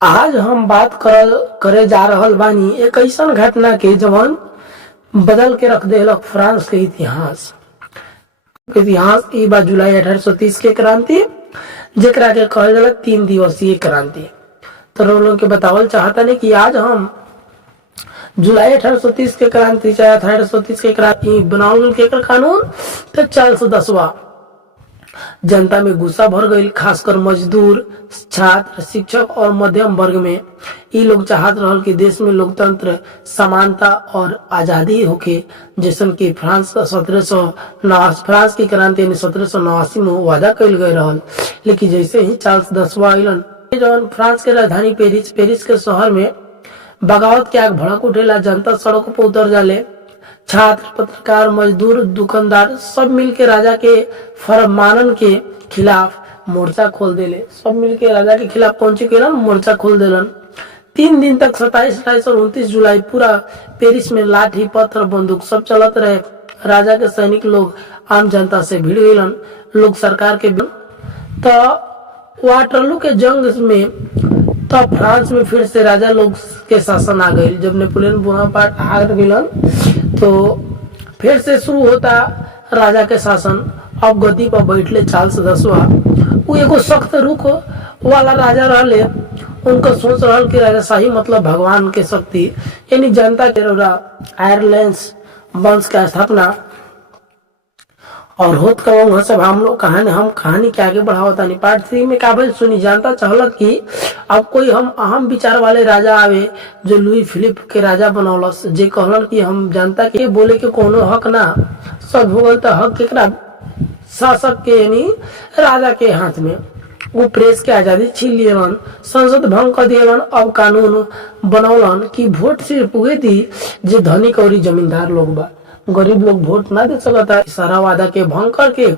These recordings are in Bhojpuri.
आज हम बात करे जा रहल बानी एक ऐसन घटना के जवन बदल के रख देलक फ्रांस के इतिहास। ई बा जुलाई 1830 के क्रांति, जेकरा के कहल जाला 3 दिवसीय क्रांति। तो लोगन के बतावल चाहता नहीं कि आज हम जुलाई 1830 के क्रांति चाहे 1830 के क्रांति बनावल के कानून तो 410वां। जनता में गुस्सा भर गई, खासकर मजदूर, छात्र, शिक्षक और मध्यम वर्ग में। ये लोग चाहत रहल कि देश में लोकतंत्र, समानता और आजादी होके, जैसन कि फ्रांस की क्रांति 1789 में वादा कल गए रहल। लेकिन जैसे ही चार्ल्स 10वां आइलन, जौन फ्रांस के राजधानी पेरिस के शहर में बगावत के आग भड़क उठेला। जनता सड़कों पर उतर जाले। छात्र, पत्रकार, मजदूर, दुकानदार सब मिलके राजा के फरमानन के खिलाफ मोर्चा खोल देले। सब मिलके राजा के खिलाफ पहुंचे के मोर्चा खोल देलन। 3 दिन तक 27, 28 और 29 जुलाई पूरा पेरिस में लाठी, पत्थर, बंदूक सब चलत रहे। राजा के सैनिक लोग आम जनता से भिड़ गईलन। लोग सरकार के तो वाटरलू के जंग में तो फ्रांस में फिर से राजा लोग के शासन आ गई। जब नेपोलियन बोनापार्ट हार गईलन तो फिर से शुरू होता राजा के शासन। अब गद्दी पर बैठले चार्ल्स 10वां। वो एगो सख्त रुख वाला राजा रहले। उनका सोच रहल कि राजाशाही मतलब भगवान के शक्ति, यानी जनता के आयरलैंड वंश का स्थापना और होत का वहाँ सब हम लोग कहानी के आगे बढ़ावता नहीं। पार्ट 3 में का भाई सुनी। जानता चाहलक कि अब कोई हम अहम विचार वाले राजा आवे जो लुई फिलिप के राजा बनौलस, जे कहलन कि हम जनता के बोले के कोनो हक ना, सब हो गल तो हक केकरा, शासक के यानी राजा के हाथ में। वो प्रेस के आजादी छीन लियलन, संसद भंग कर दियलन। अब कानून बनौलन कि वोट सिर्फ उहे दी जे धनिक और जमींदार लोग बा, गरीब लोग वोट ना दे सकता। सारा वादा के भंग करके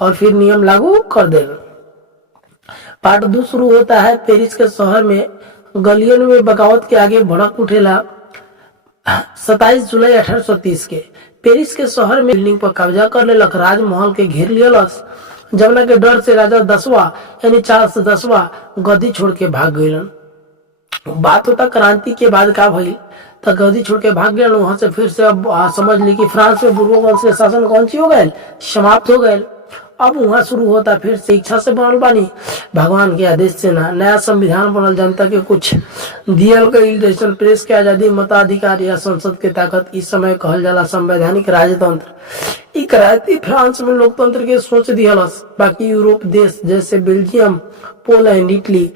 और फिर नियम लागू कर देना। पार्ट 2 शुरू होता है। पेरिस के शहर में गलियन में बगावत के आगे भड़क उठेला। 27 जुलाई 1830 के पेरिस के शहर में बिल्डिंग पर कब्जा कर लेलक, राजमहल के घेर लियलस। जमुना के डर से राजा 10वां यानी चार्ल्स 10वां गद्दी छोड़ के भाग गईलन। बात होता क्रांति के बाद का भइल, तो गद्दी छोड़ के भाग गए। वहां से फिर से अब समझ ली कि फ्रांस में बुर्बोन के शासन कौन सी हो गए, समाप्त हो गए। अब वहां शुरू होता फिर से इच्छा से बनल बानी, भगवान के आदेश से ना। नया संविधान बनल, जनता के कुछ दियल गई, जैसे प्रेस के आजादी, मताधिकार या संसद के ताकत। इस समय कहल जाला संवैधानिक राजतंत्र। ई क्रांति फ्रांस में लोकतंत्र के सोच दियलस। बाकी यूरोप देश जैसे बेल्जियम, पोलैंड, इटली